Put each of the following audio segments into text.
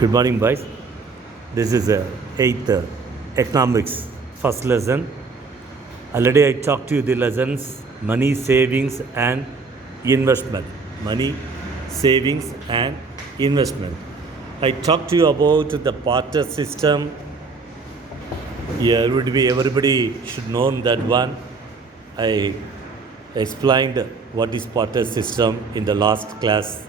Good morning, boys. This is eighth economics first lesson. Already I talked to you the lessons money, savings, and investment. Money, savings, and investment. I talked to you about the barter system. Yeah, everybody should know that one. I explained what is barter system in the last class.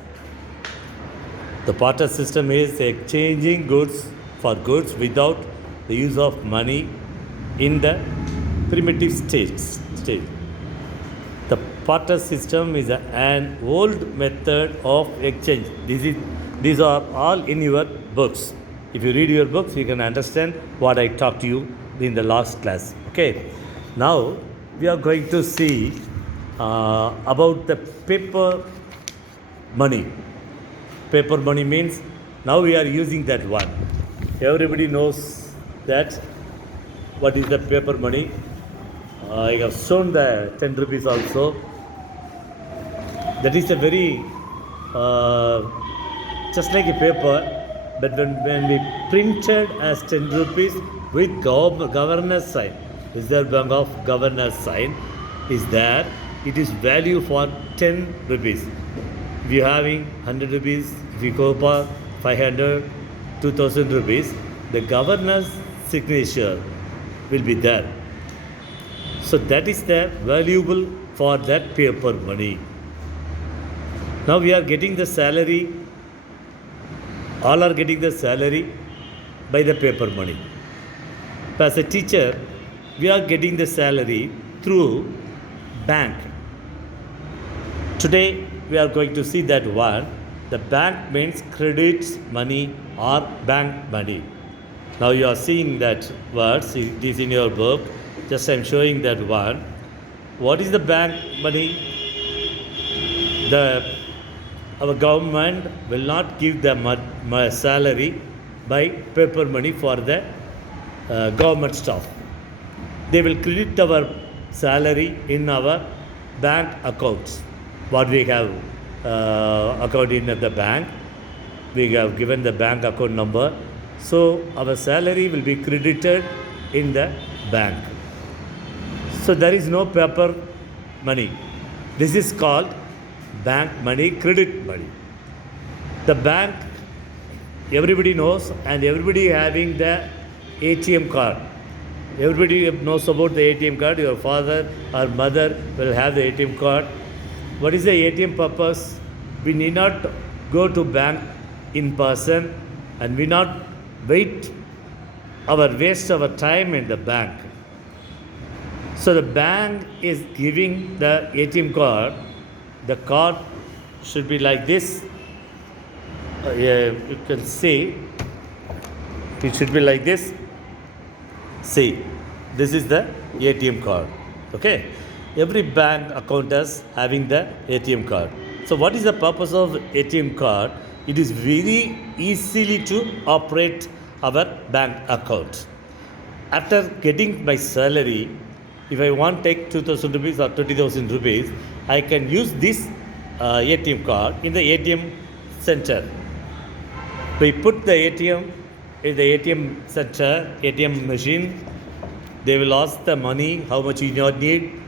The barter system is exchanging goods for goods without the use of money in the primitive state. The barter system is an old method of exchange. These are all in your books. If you read your books, you can understand what I talked to you in the last class. Okay. Now we are going to see about the paper money. Paper money means now we are using that one. Everybody knows that what is the paper money. I have shown the 10 rupees also. That is a very just like a paper, but when we printed as 10 rupees with governor's sign, is there bank of governor's sign is there, it is value for 10 rupees. If you having 100 rupees, if you go for 500, 2000 rupees, the governor's signature will be there. So that is the valuable for that paper money. Now we are getting the salary, all are getting the salary by the paper money. But as a teacher, we are getting the salary through bank. Today we are going to see that one. The bank means credits money or bank money. Now you are seeing that words, it is in your book. Just I am showing that one. What is the bank money? Our government will not give the salary by paper money for the government staff. They will credit our salary in our bank accounts. What we have account in the bank, we have given the bank account number. So our salary will be credited in the bank. So there is no paper money. This is called bank money, credit money. The bank, everybody knows, and everybody having the ATM card. Everybody knows about the ATM card. Your father or mother will have the ATM card. What is the ATM purpose? We need not go to bank in person, and we not waste our time in the bank. So the bank is giving the ATM card. The card should be like this. You can see it should be like this. See, this is the ATM card. Okay. Every bank account is having the ATM card. So what is the purpose of ATM card? It is very easily to operate our bank account. After getting my salary, if I want to take 2000 rupees or 20,000 rupees, I can use this ATM card in the ATM center. We put the ATM in the ATM center, ATM machine. They will ask the money, how much you need.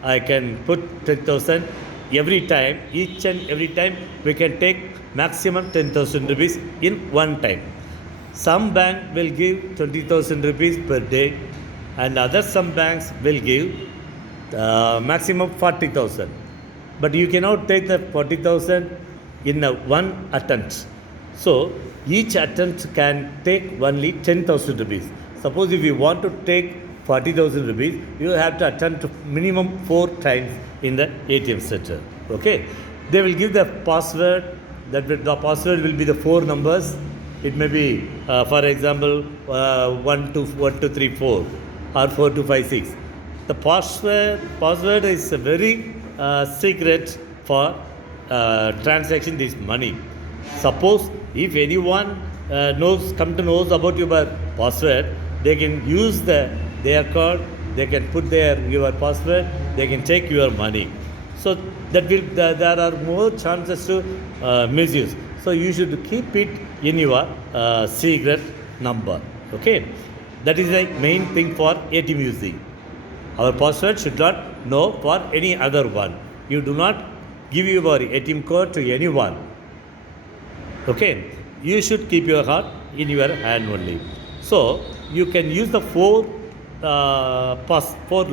I can put 10,000 every time. Each and every time we can take maximum 10,000 rupees in one time. Some bank will give 20,000 rupees per day, and some banks will give maximum 40,000. But you cannot take the 40,000 in one attempt. So each attempt can take only 10,000 rupees. Suppose if you want to take 40,000 rupees, you have to attempt minimum 4 times in the ATM center. Okay, they will give the password. The password will be the 4 numbers. It may be, for example, 1 2 3 4 or 4 2 5 6. The password is a very secret for transaction this money. Suppose if anyone come to knows about your password, they can use their card, they can put your password, they can take your money. So that there are more chances to misuse. So you should keep it in your secret number. Okay, that is the main thing for ATM using. Our password should not know for any other one. You do not give your ATM code to anyone. Okay, you should keep your card in your hand only. So you can use the four password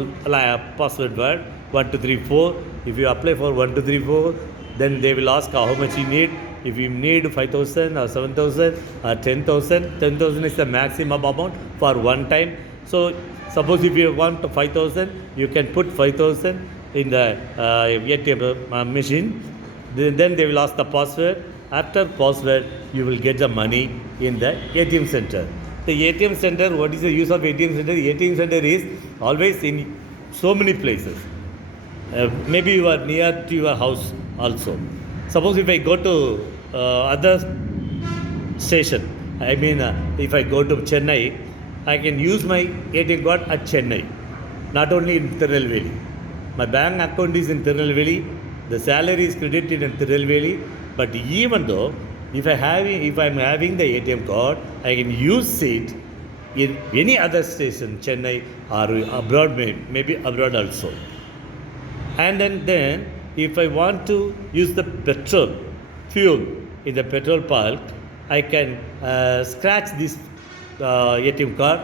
word 1 2 3 4. If you apply for 1 2 3 4, then they will ask how much you need. If you need 5,000 or 7,000 or 10,000, 10,000 is the maximum amount for one time. So suppose if you want 5,000, you can put 5,000 in the ATM machine. Then they will ask the password. After password, you will get the money in the ATM center. The ATM center, what is the use of ATM center? The ATM center is always in so many places. Maybe you are near to your house also. Suppose if I go to other station, I mean if I go to Chennai, I can use my ATM card at Chennai, not only in Tirunelveli. My bank account is in Tirunelveli, the salary is credited in Tirunelveli, but even though if I'm having the ATM card, I can use it in any other station, Chennai or abroad, maybe abroad also. And then if I want to use the petrol, fuel in the petrol park, I can scratch this ATM card.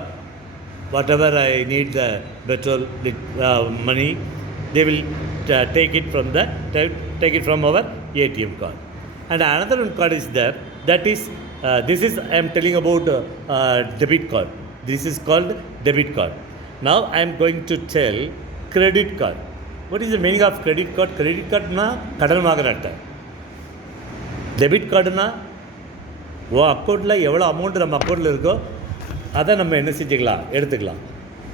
Whatever I need the petrol money, they will take it from our ATM card. And another one card is there. That is this is I am telling about debit card. This is called debit card. Now I am going to tell credit card. What is the meaning of credit card? Credit card na kadan vaagaratta. Debit card na உன் அக்கௌண்ட்டில் எவ்வளோ அமௌண்ட் நம்ம அக்கௌண்ட்டில் இருக்கோ அதை நம்ம என்ன செஞ்சுக்கலாம், எடுத்துக்கலாம்.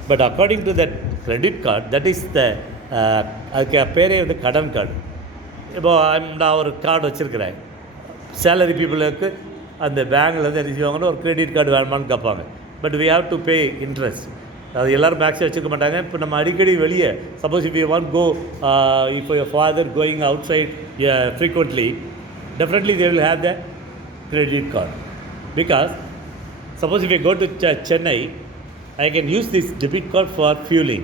But according to that credit card, that is the அதுக்கு பேரே வந்து கடன் கார்டு. இப்போது நான் ஒரு கார்டு வச்சுருக்கிறேன், சேலரி பீப்புளுக்கு அந்த பேங்க்லேருந்து என்ன செய்வாங்கன்னா ஒரு கிரெடிட் கார்டு வேணுமான்னு கேட்பாங்க. But we have to pay interest. அது எல்லோரும் மேக்ஸிமம் வச்சுக்க மாட்டாங்க. இப்போ நம்ம அடிக்கடி வெளியே suppose if you want go, இப்போ your father going outside frequently, definitely they will have the credit card. Because suppose if I go to Chennai, I can use this debit card for fueling.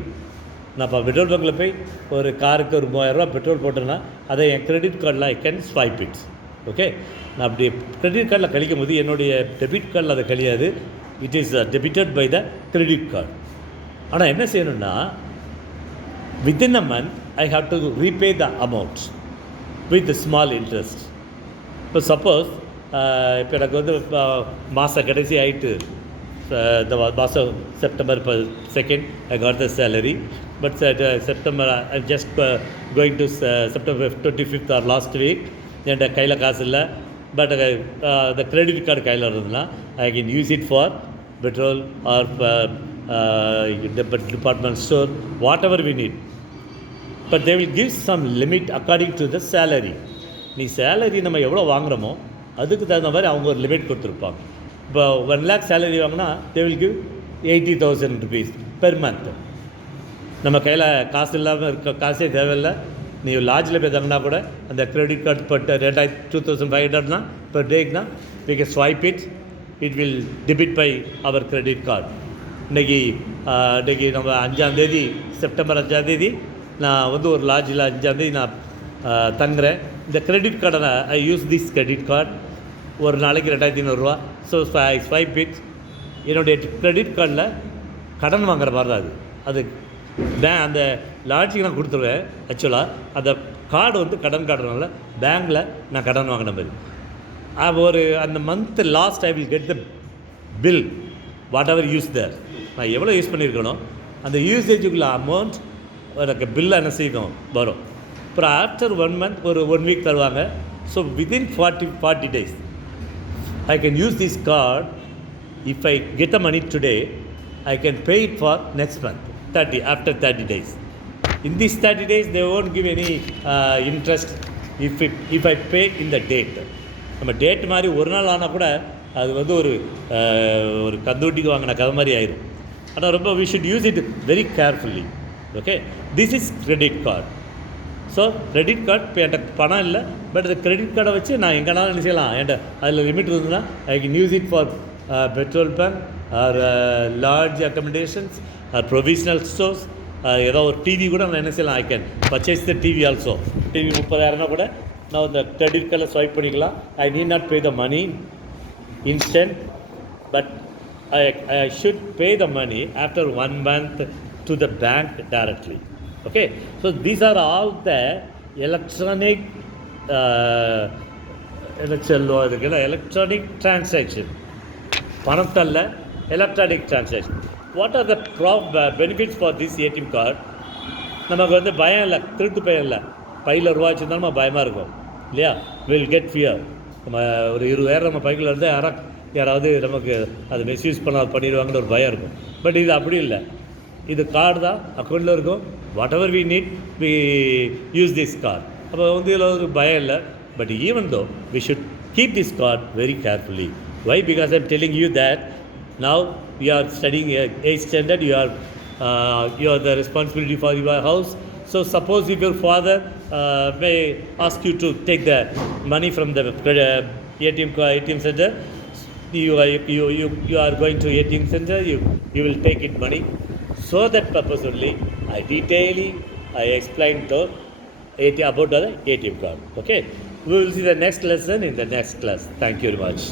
நான் இப்போ பெட்ரோல் பங்கில் போய் ஒரு காருக்கு ஒரு 3000 பெட்ரோல் போட்டேன்னா அதை என் கிரெடிட் கார்டில் I can swipe it. Okay, நான் அப்படி கிரெடிட் கார்டில் கழிக்கும் போது என்னுடைய டெபிட் கார்டில் அதை கழியாது. It is debited by the credit card. ஆனால் என்ன செய்யணும்னா within a month I have to repay the amount with small interest. இப்போ சப்போஸ் இப்போ எனக்கு வந்து மாதம் கடைசி ஆகிட்டு, இந்த மாதம் September 2nd I got the salary, but September I'm just going to September 25th or last week, என்கிட்ட கையில் காசு இல்லை, பட் the credit card கையில் இருந்ததுன்னா I can use it for petrol or department store, whatever we need. But they will give some limit according to the salary. நீ சேலரி நம்ம எவ்வளோ வாங்குகிறோமோ அதுக்கு தகுந்த மாதிரி அவங்க ஒரு லிமிட் கொடுத்துருப்பாங்க. இப்போ 1 lakh சேலரி வாங்கினா they will give 80,000 rupees per month. நம்ம கையில் காசு இல்லாமல் இருக்க, காசே தேவையில்லை, நீ லாட்ஜில் போய் தங்கினா கூட அந்த கிரெடிட் கார்டு பட்டு 2,500 பெர் டேக்குனா we can swipe it, it will debit by our credit card. இன்றைக்கி நம்ம 5ஆம் தேதி, செப்டம்பர் 5ஆம் தேதி நான் வந்து ஒரு லாட்ஜில் 5ஆம் தேதி நான் தங்குறேன். இந்த கிரெடிட் கார்டை ஐ யூஸ் திஸ் கிரெடிட் கார்டு, ஒரு நாளைக்கு 2,500 ரூபா. So I swipe it. என்னுடைய கிரெடிட் கார்டில் கடன் வாங்குற மாதிரி தான் அது அந்த லாட்ஜுக்கு நான் கொடுத்துருவேன். ஆக்சுவலாக அந்த கார்டு வந்து கடன் கார்டுனால பேங்க்கில் நான் கடன் வாங்கின மாதிரி ஒரு அந்த month last I will get the bill what ever use தேர். நான் எவ்வளோ யூஸ் பண்ணியிருக்கணும் அந்த யூசேஜுக்குள்ள அமௌண்ட் எனக்கு பில்லை என்ன செய்யணும் வரும். அப்புறம் ஆஃப்டர் 1 month ஒரு 1 week தருவாங்க. So within 40 days I can use this card. If I get the money today, I can pay it for next month, after 30 days. In these 30 days, they won't give any interest if I pay in the date. நம்ம டேட் மாதிரி ஒரு நாள் ஆனால் கூட அது வந்து ஒரு கந்தூட்டிக்கு வாங்கின கதை மாதிரி ஆயிடும். ஆனால் ரொம்ப we should use it very carefully. Okay, this is credit card. So credit card இப்போ என்கிட்ட பணம் இல்லை, பட் இந்த கிரெடிட் கார்டை வச்சு நான் எங்கேனாலும் என்ன செய்யலாம், என்கிட்ட அதில் லிமிட் இருந்ததுன்னா I can use it for petrol bunk or large accommodations or provisional stores. ஏதோ ஒரு டிவி கூட நான் என்ன செய்யலாம், I can purchase the TV also. TV 30,000 கூட நான் இந்த கிரெடிட் கார்டில் ஸ்வைப் பண்ணிக்கலாம். I need not pay the money instant, but I should pay the money after 1 month to the bank directly. Okay, so these are all the electronic electronic transaction. பணத்தல்ல electronic transaction. What are the benefits for this ATM card? நமக்கு வந்து பயம் இல்லை, திருட்டு பயம் இல்லை. பையில் ரூபா வச்சுருந்தாலும் நம்ம பயமாக இருக்கும் இல்லையா, வில் கெட் ஃபியர். நம்ம ஒரு 20,000 நம்ம பைக்கில் இருந்து யாராவது நமக்கு அது மிஸ்யூஸ் பண்ணிடுவாங்கன்னு ஒரு பயம் இருக்கும். பட் இது அப்படி இல்லை, இது கார்டு தான் அக்கௌண்ட்டில் இருக்கும். Whatever we need we use this card. அப்போ வந்து இதில் ஒரு பயம் இல்லை. But even though we should keep this card very carefully. Why? Because I am telling you that now you are studying 8th standard, you are the responsibility for your house. So suppose if your father may ask you to take the money from the ATM center, you are going to ATM center, you will take it money. So that purpose only I explained about the ATM card. Okay, we will see the next lesson in the next class. Thank you very much.